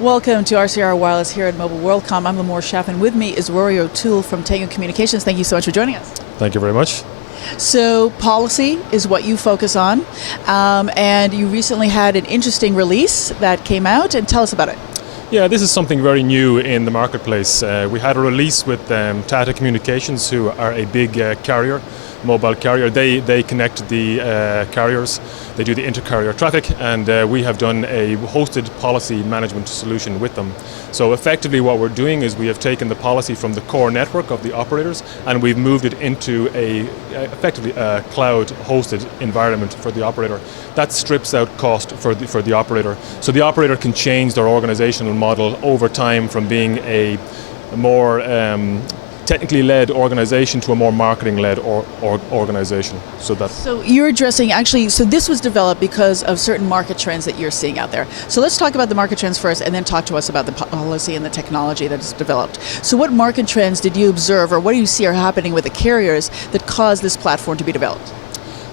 Welcome to RCR Wireless here at Mobile WorldCom. I'm Lamore Schaff, and with me is Rory O'Toole from Tango Communications. Thank you so much for joining us. Thank you very much. So policy is what you focus on, and you recently had an interesting release that came out, and tell us about it. Yeah, this is something very new in the marketplace. We had a release with Tata Communications, who are a big carrier, mobile carrier. They connect the carriers, they do the inter-carrier traffic, and we have done a hosted policy management solution with them. So effectively what we're doing is we have taken the policy from the core network of the operators and we've moved it into effectively a cloud hosted environment for the operator. That strips out cost for the operator. So the operator can change their organizational model over time from being a more technically led organization to a more marketing led organization. So you're addressing, so this was developed because of certain market trends that you're seeing out there. So let's talk about the market trends first and then talk to us about the policy and the technology that is developed. So what market trends did you observe, or what do you see are happening with the carriers that caused this platform to be developed?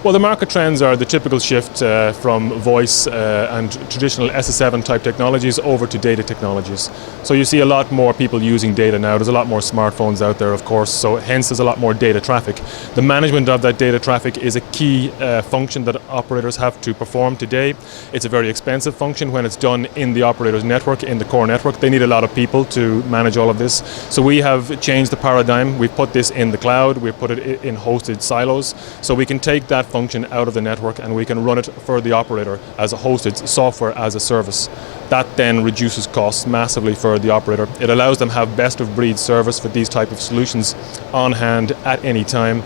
Well, the market trends are the typical shift from voice and traditional SS7 type technologies over to data technologies. So you see a lot more people using data now. There's a lot more smartphones out there, of course, so hence there's a lot more data traffic. The management of that data traffic is a key function that operators have to perform today. It's a very expensive function when it's done in the operator's network, in the core network. They need a lot of people to manage all of this. So we have changed the paradigm. We've put this in the cloud. We've put it in hosted silos. So we can take that function out of the network and we can run it for the operator as a hosted software as a service. That then reduces costs massively for the operator. It allows them to have best of breed service for these type of solutions on hand at any time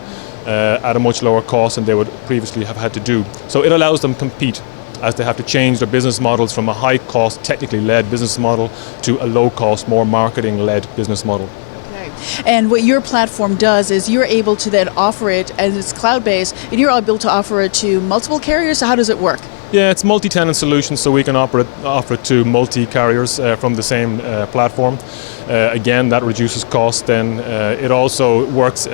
at a much lower cost than they would previously have had to do. So it allows them to compete as they have to change their business models from a high cost, technically led business model to a low cost, more marketing led business model. And what your platform does is you're able to then offer it, as it's cloud-based, and you're able to offer it to multiple carriers, so how does it work? Yeah, it's multi-tenant solution, so we can offer it to multi-carriers from the same platform. Again, that reduces cost. Then it also works.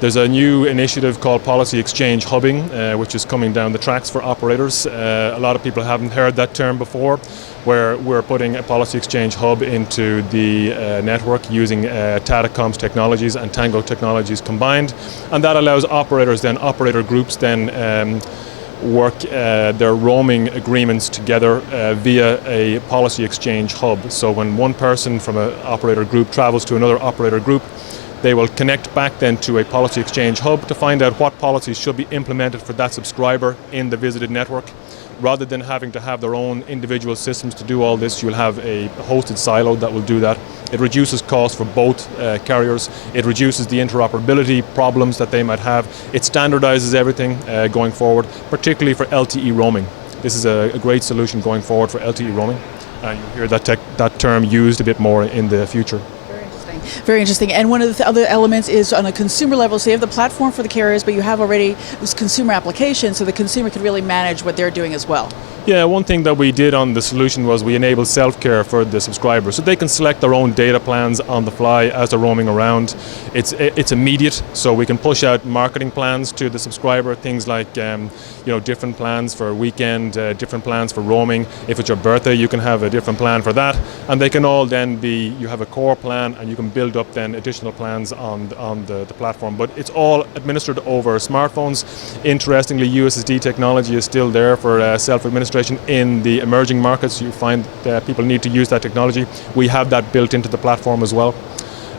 There's a new initiative called Policy Exchange Hubbing, which is coming down the tracks for operators. A lot of people haven't heard that term before, where we're putting a policy exchange hub into the network using Tatacom's technologies and Tango technologies combined. And that allows operators, then operator groups, then work their roaming agreements together via a policy exchange hub. So when one person from an operator group travels to another operator group, they will connect back then to a policy exchange hub to find out what policies should be implemented for that subscriber in the visited network. Rather than having to have their own individual systems to do all this, you'll have a hosted silo that will do that. It reduces costs for both carriers. It reduces the interoperability problems that they might have. It standardizes everything going forward, particularly for LTE roaming. This is a great solution going forward for LTE roaming. You'll hear that term used a bit more in the future. Very interesting. And one of the other elements is on a consumer level. So you have the platform for the carriers, but you have already this consumer application, so the consumer can really manage what they're doing as well. Yeah, one thing that we did on the solution was we enabled SelfCare for the subscribers, so they can select their own data plans on the fly as they're roaming around. It's immediate, so we can push out marketing plans to the subscriber, things like different plans for weekend, different plans for roaming. If it's your birthday, you can have a different plan for that, and they can all then you have a core plan, and you can build up then additional plans on the platform. But it's all administered over smartphones. Interestingly, USSD technology is still there for self-administration. In the emerging markets, you find that people need to use that technology. We have that built into the platform as well.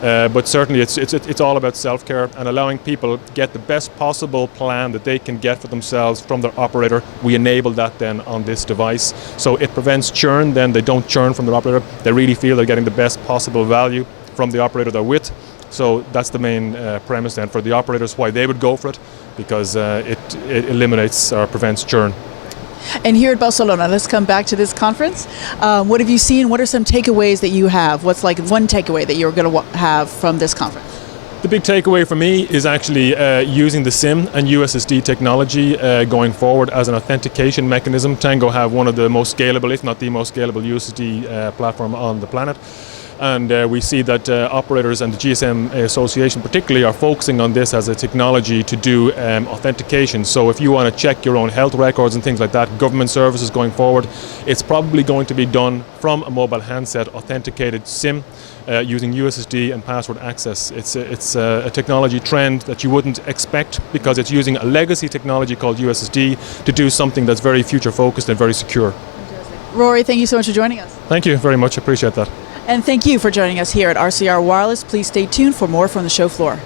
But certainly it's all about self-care and allowing people get the best possible plan that they can get for themselves from their operator. We enable that then on this device. So it prevents churn, then they don't churn from their operator. They really feel they're getting the best possible value from the operator they're with. So that's the main premise then for the operators, why they would go for it, because it eliminates or prevents churn. And here at Barcelona, let's come back to this conference. What have you seen? What are some takeaways that you have? What's like one takeaway that you're going to have from this conference? The big takeaway for me is actually using the SIM and USSD technology going forward as an authentication mechanism. Tango have one of the most scalable, if not the most scalable USSD platform on the planet. And we see that operators and the GSM Association particularly are focusing on this as a technology to do authentication. So if you want to check your own health records and things like that, government services going forward, it's probably going to be done from a mobile handset authenticated SIM using USSD and password access. It's a technology trend that you wouldn't expect because it's using a legacy technology called USSD to do something that's very future focused and very secure. Rory, thank you so much for joining us. Thank you very much, appreciate that. And thank you for joining us here at RCR Wireless. Please stay tuned for more from the show floor.